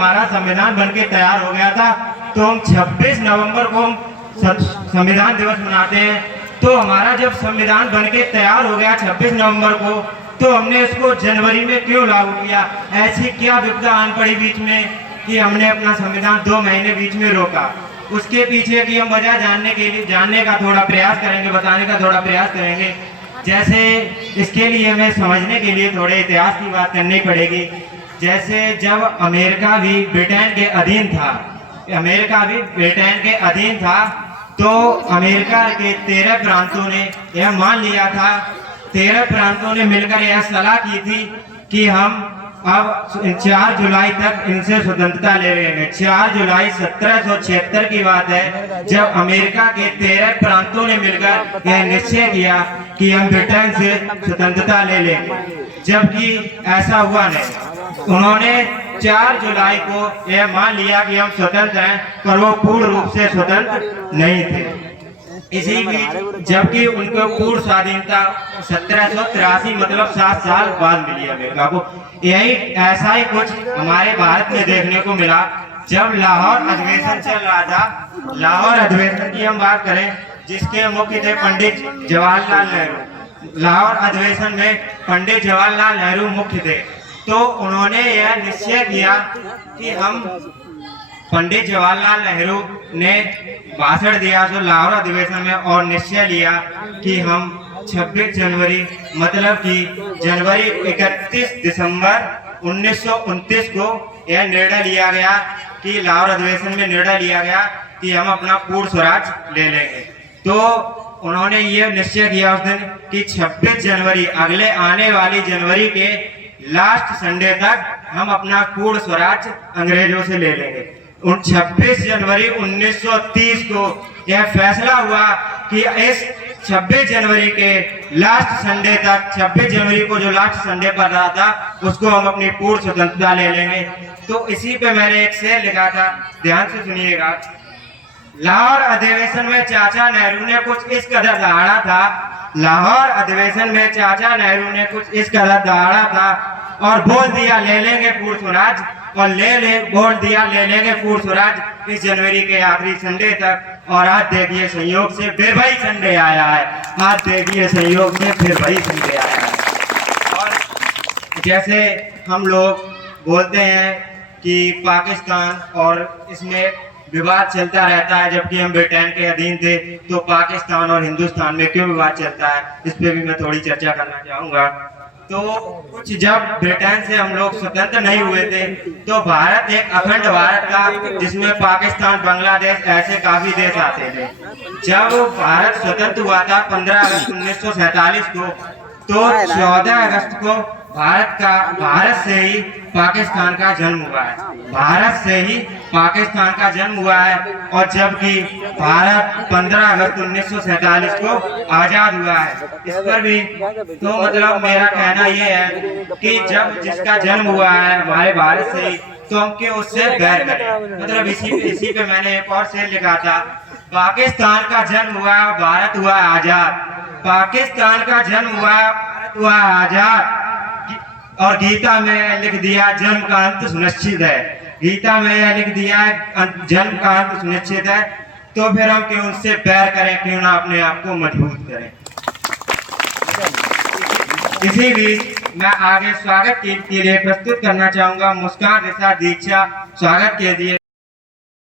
हमारा संविधान बनके तैयार हो गया था, तो हम 26 नवंबर को हम संविधान दिवस मनाते हैं। तो हमारा जब संविधान बनके तैयार हो गया 26 नवंबर को, तो हमने इसको जनवरी में क्यों लागू किया? ऐसी क्या विपदा आन पड़ी बीच में कि हमने अपना संविधान 2 महीने बीच में रोका? उसके पीछे की हम वजह जानने का थोड़ा प्रयास करेंगे, बताने का थोड़ा प्रयास करेंगे। जैसे इसके लिए हमें समझने के लिए थोड़े इतिहास की बात करनी पड़ेगी। जैसे जब अमेरिका भी ब्रिटेन के अधीन था, तो अमेरिका के 13 प्रांतों ने यह मान लिया था, 13 प्रांतों ने मिलकर यह सलाह की थी कि हम अब 4 जुलाई तक इनसे स्वतंत्रता ले लेंगे। 4 जुलाई 1776 की बात है, जब अमेरिका के 13 प्रांतों ने मिलकर यह निश्चय किया कि हम ब्रिटेन से स्वतंत्रता ले लेंगे, जबकि ऐसा हुआ नहीं। उन्होंने 4 जुलाई को यह मान लिया कि हम स्वतंत्र हैं, पर वो पूर्ण रूप से स्वतंत्र नहीं थे। इसी बीच जबकि उनको पूर्ण स्वाधीनता 1783 मतलब 7 साल बाद मिली अमेरिका को। यही ऐसा ही कुछ हमारे भारत में देखने को मिला जब लाहौर अधिवेशन चल रहा था। लाहौर अधिवेशन की हम बात करें, जिसके मुख्य थे पंडित जवाहरलाल नेहरू। लाहौर अधिवेशन में पंडित जवाहरलाल नेहरू मुख्य थे। तो उन्होंने यह निश्चय किया कि हम, पंडित जवाहरलाल नेहरू ने भाषण दिया तो लाहौर अधिवेशन में, और निश्चय लिया कि हम 26 जनवरी मतलब कि जनवरी 31 दिसंबर 1929 को यह निर्णय लिया गया कि लाहौर अधिवेशन में निर्णय लिया गया कि हम अपना पूर्ण स्वराज ले लेंगे। तो उन्होंने ये निश्चय किया उस दिन कि 26 जनवरी अगले आने वाली जनवरी के लास्ट संडे तक हम अपना पूर्ण स्वराज अंग्रेजों से ले लेंगे। 26 जनवरी 1930 को यह फैसला हुआ कि इस 26 जनवरी के लास्ट संडे तक, 26 जनवरी को जो लास्ट संडे पर रहा था, उसको हम अपनी पूर्ण स्वतंत्रता ले लेंगे। तो इसी पे मैंने एक शेर लिखा था, ध्यान से सुनिएगा। लाहौर अधिवेशन में चाचा नेहरू ने कुछ इस कदर दहाड़ा था, लाहौर अधिवेशन में चाचा नेहरू ने कुछ इस कदर दहाड़ा था और बोल दिया ले लेंगे पूर्ण स्वराज, और बोल दिया ले लेंगे पूर्ण स्वराज इस जनवरी के आखिरी संडे तक। और आज देखिए संयोग से फिर वही संडे आया है, आज देखिए संयोग से फिर वही संडे आया है। और जैसे हम लोग बोलते हैं कि पाकिस्तान और इसमें विवाद चलता रहता है, जबकि हम ब्रिटेन के अधीन थे, तो पाकिस्तान और हिंदुस्तान में क्यों विवाद चलता है, इस पे भी मैं थोड़ी चर्चा करना चाहूँगा। तो कुछ जब ब्रिटेन से हम लोग स्वतंत्र नहीं हुए थे, तो भारत एक अखंड भारत था, जिसमें पाकिस्तान, बांग्लादेश ऐसे काफी देश आते थे। जब भारत स्वतंत्र हुआ था 15 अगस्त 1947 को, तो 14 अगस्त को भारत से ही पाकिस्तान का जन्म हुआ है, भारत से ही पाकिस्तान का जन्म हुआ है। और जबकि भारत 15 अगस्त 1947 को आजाद हुआ है। इस पर भी तो मतलब मेरा कहना यह है कि जब जिसका जन्म हुआ है हमारे भारत से ही, तो हम क्यों उससे बैर करें। मतलब इसी पे मैंने एक और शेर लिखा था, पाकिस्तान का जन्म हुआ, भारत हुआ आजाद। पाकिस्तान का जन्म हुआ, भारत हुआ आजाद। और गीता में लिख दिया जन्म का अंत सुनिश्चित है, गीता में यह लिख दिया जन्म का अंत सुनिश्चित है। तो फिर हम क्यों उनसे बैर करें, क्यों ना अपने आप को मजबूत करें। इसी बीच मैं आगे स्वागत के लिए प्रस्तुत करना चाहूंगा मुस्कान ऋषा दीक्षा, स्वागत के लिए।